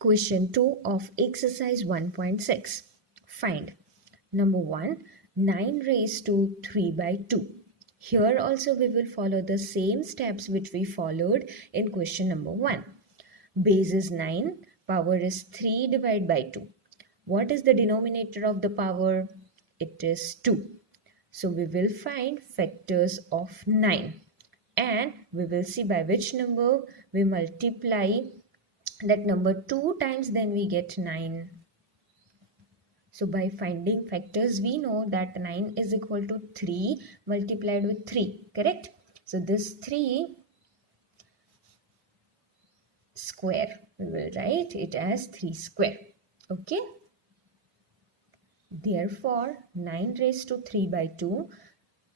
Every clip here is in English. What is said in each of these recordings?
Question 2 of exercise 1.6. Find number 1, 9 raised to 3 by 2. Here also we will follow the same steps which we followed in question number 1. Base is 9, power is 3 divided by 2. What is the denominator of the power? It is 2. So we will find factors of 9 and we will see by which number we multiply that number 2 times, then we get 9. So by finding factors, we know that 9 is equal to 3 multiplied with 3, correct? So this 3 square, we will write it as 3 square, okay? Therefore, 9 raised to 3 by 2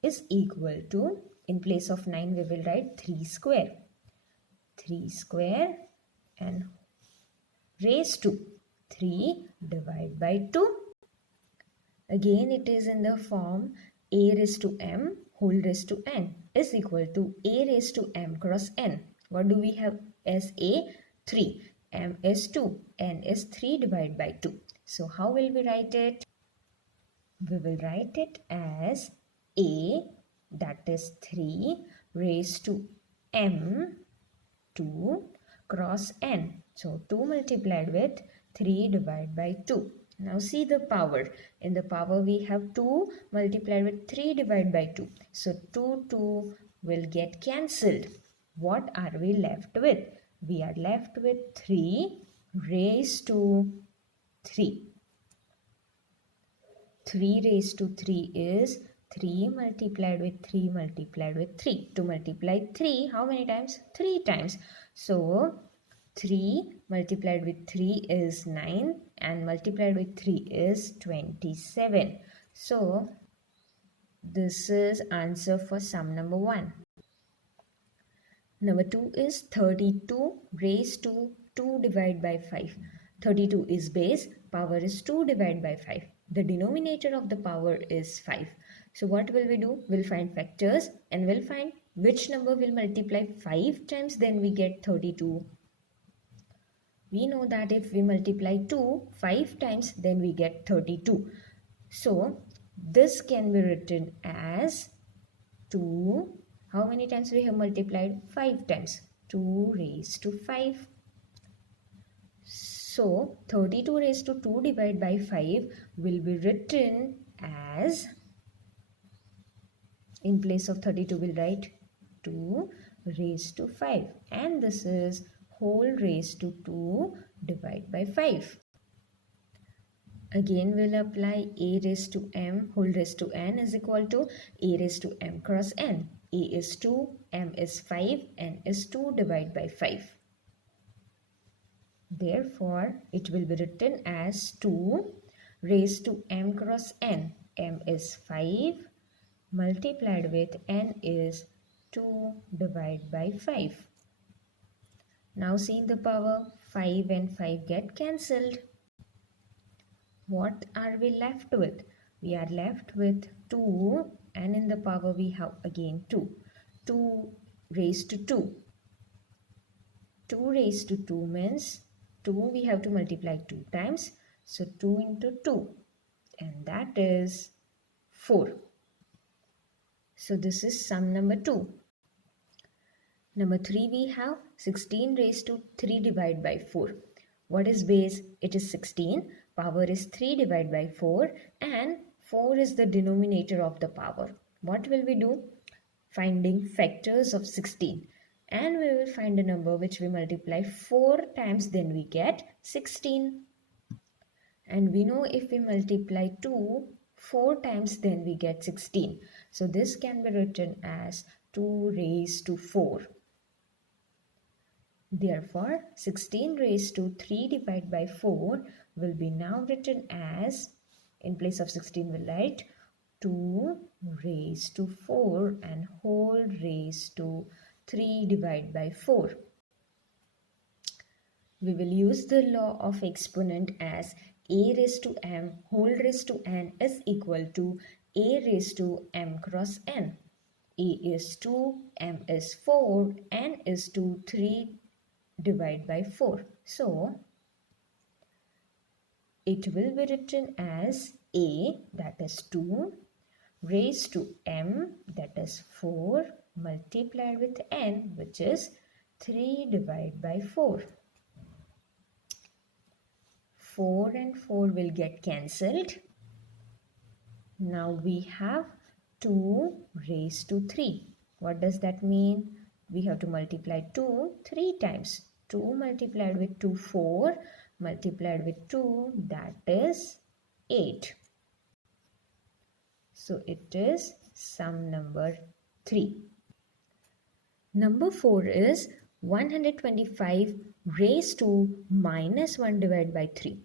is equal to, in place of 9, we will write 3 square. 3 square and raised to 3 divided by 2. Again, it is in the form a raised to m whole raised to n is equal to a raised to m cross n. What do we have as a? 3. M is 2. N is 3 divided by 2. So how will we write it? We will write it as a, that is 3 raised to m 2 cross n. So 2 multiplied with 3 divided by 2. Now see the power. In the power we have 2 multiplied with 3 divided by 2. So 2 will get cancelled. What are we left with? We are left with 3 raised to 3. 3 raised to 3 is 3 multiplied with 3 multiplied with 3. To multiply 3, how many times? 3 times. So 3 multiplied with 3 is 9 and multiplied with 3 is 27. So this is answer for sum number 1. Number 2 is 32 raised to 2 divided by 5. 32 is base, power is 2 divided by 5. The denominator of the power is 5. So what will we do? We'll find factors and we'll find which number will multiply 5 times, then we get 32. We know that if we multiply 2 5 times, then we get 32. So this can be written as 2. How many times we have multiplied? 5 times. 2 raised to 5. So 32 raised to 2 divided by 5 will be written as, in place of 32 we'll write 2 raised to 5, and this is whole raised to 2 divided by 5. Again we'll apply a raised to m whole raised to n is equal to a raised to m cross n. A is 2, m is 5, n is 2 divided by 5. Therefore, it will be written as 2 raised to m cross n. M is 5 multiplied with n is 2 divided by 5. Now seeing the power, 5 and 5 get cancelled. What are we left with? We are left with 2 and in the power we have again 2. 2 raised to 2. 2 raised to 2 means 2 we have to multiply 2 times. So 2 into 2 and that is 4. So this is sum number 2. Number 3 we have 16 raised to 3 divided by 4. What is base? It is 16. Power is 3 divided by 4 and 4 is the denominator of the power. What will we do? Finding factors of 16. And we will find a number which we multiply 4 times, then we get 16. And we know if we multiply 2 4 times, then we get 16. So this can be written as 2 raised to 4. Therefore, 16 raised to 3 divided by 4 will be now written as, in place of 16 we'll write 2 raised to 4 and whole raised to 3 divided by 4. We will use the law of exponent as a raised to m whole raised to n is equal to a raised to m cross n. A is 2, m is 4, n is 2, 3 divided by 4. So it will be written as a, that is 2, raised to m, that is 4, multiplied with n, which is 3 divided by 4. 4 and 4 will get cancelled. Now we have 2 raised to 3. What does that mean? We have to multiply 2 3 times. 2 multiplied with 2, 4, multiplied with 2, that is 8. So it is sum number 3. Number 4 is 125 raised to minus 1 divided by 3.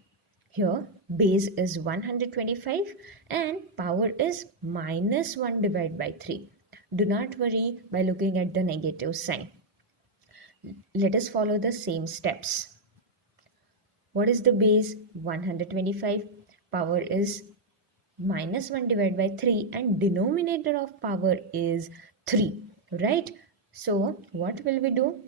Here base is 125 and power is minus 1 divided by 3. Do not worry by looking at the negative sign. Let us follow the same steps. What is the base? 125. Power is minus 1 divided by 3 and denominator of power is 3. Right? So what will we do?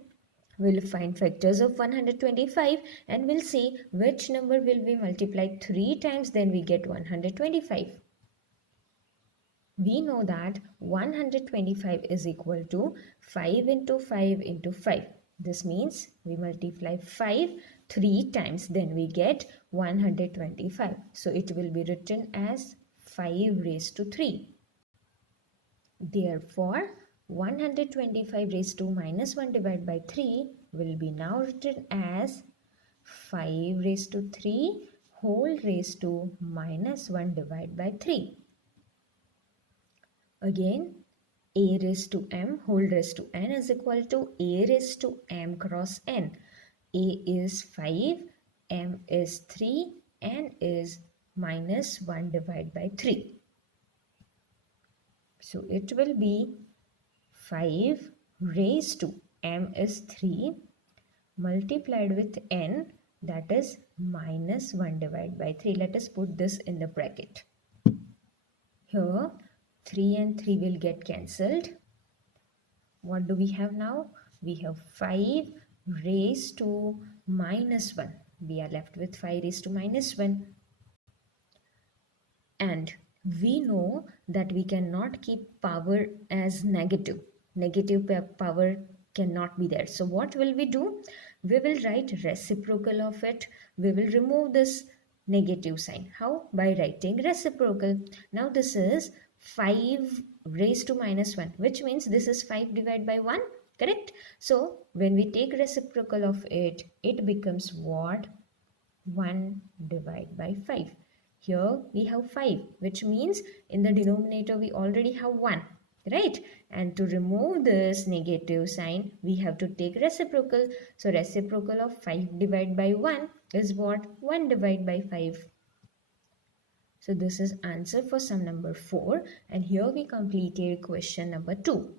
We'll find factors of 125 and we'll see which number will be multiplied 3 times, then we get 125. We know that 125 is equal to 5 into 5 into 5. This means we multiply 5 3 times, then we get 125. So it will be written as 5 raised to 3. Therefore, 125 raised to minus 1 divided by 3 will be now written as 5 raised to 3 whole raised to minus 1 divided by 3. Again, a raised to m whole raised to n is equal to a raised to m cross n. A is 5, m is 3, n is minus 1 divided by 3. So it will be 5 raised to m is 3 multiplied with n, that is minus 1 divided by 3. Let us put this in the bracket. Here 3 and 3 will get cancelled. What do we have now? We have 5 raised to minus 1. We are left with 5 raised to minus 1. And we know that we cannot keep power as negative. Negative power cannot be there. So what will we do? We will write reciprocal of it. We will remove this negative sign. How? By writing reciprocal. Now this is 5 raised to minus 1, which means this is 5 divided by 1. Correct? So when we take reciprocal of it, it becomes what? 1 divided by 5. Here we have 5, which means in the denominator we already have 1, right? And to remove this negative sign, we have to take reciprocal. So reciprocal of 5 divided by 1 is what? 1 divided by 5. So this is answer for sum number 4, and here we completed question number 2.